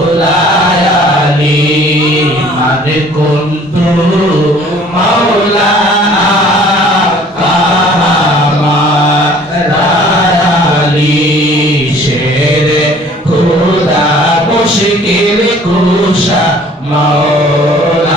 মৌলায়ালি আর মানে কুন্তু মৌলা শের খুদা মুশকিল কুশা মৌলা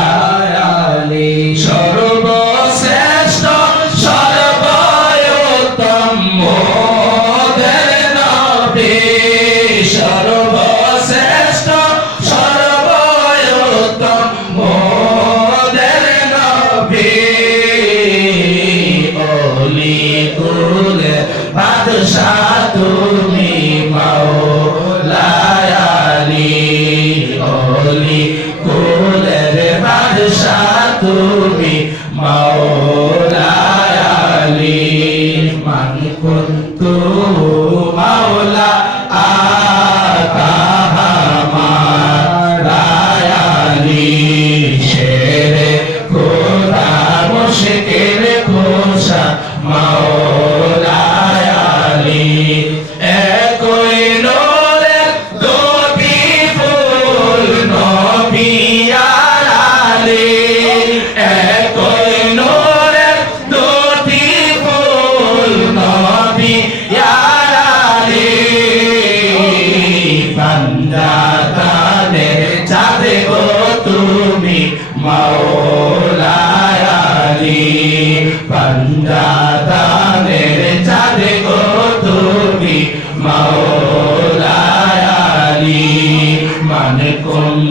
Senhor. Nekon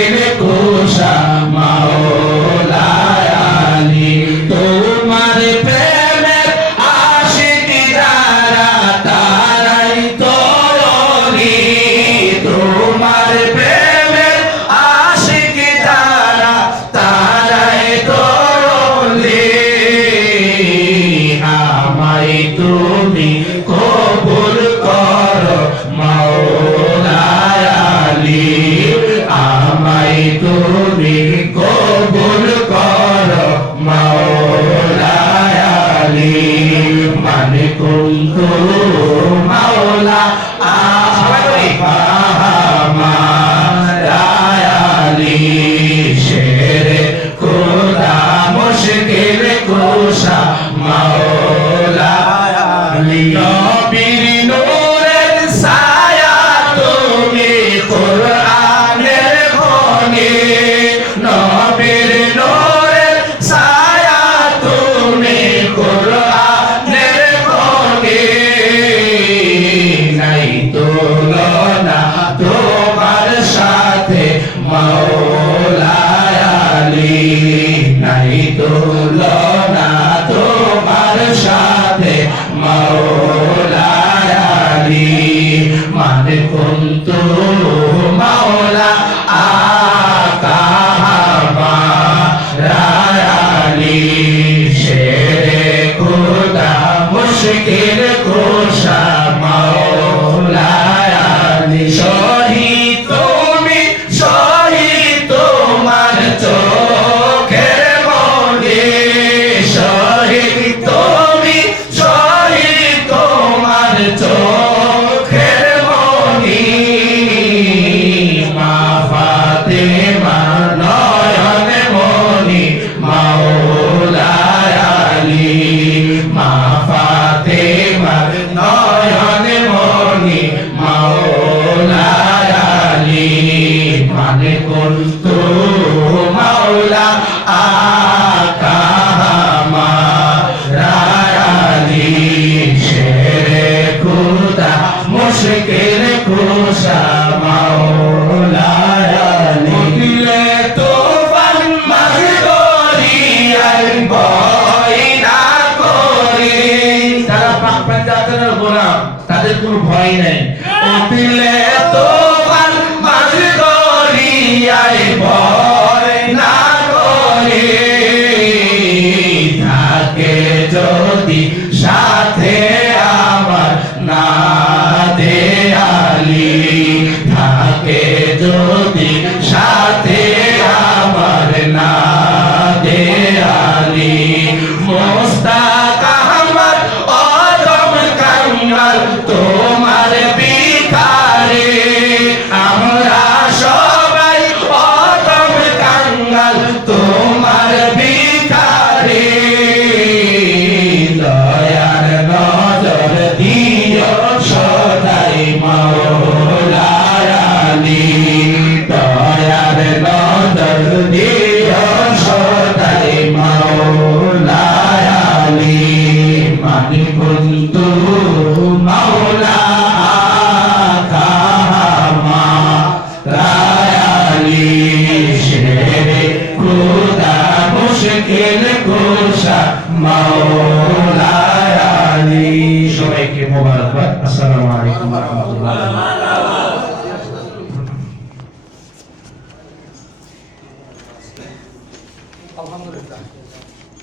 তুমি কবুল কর মাওলায়ালি আমায় তুমি কবুল কর মাওলায়ালি মানে কুন্তু মাওলা রাধে মানে মাওলা আলী মানে কুন্তু মাওলা আকাহাবা রায়ালি শেরে খোদা মুশকিল কোশা আপনার চাচার গোলাম তাদের কোন ভয় নেই। অতিলে তো i don't মাওলানা আলী। সবাইকে মোবারকবাদ। আসসালামু আলাইকুম ওয়া রাহমাতুল্লাহ।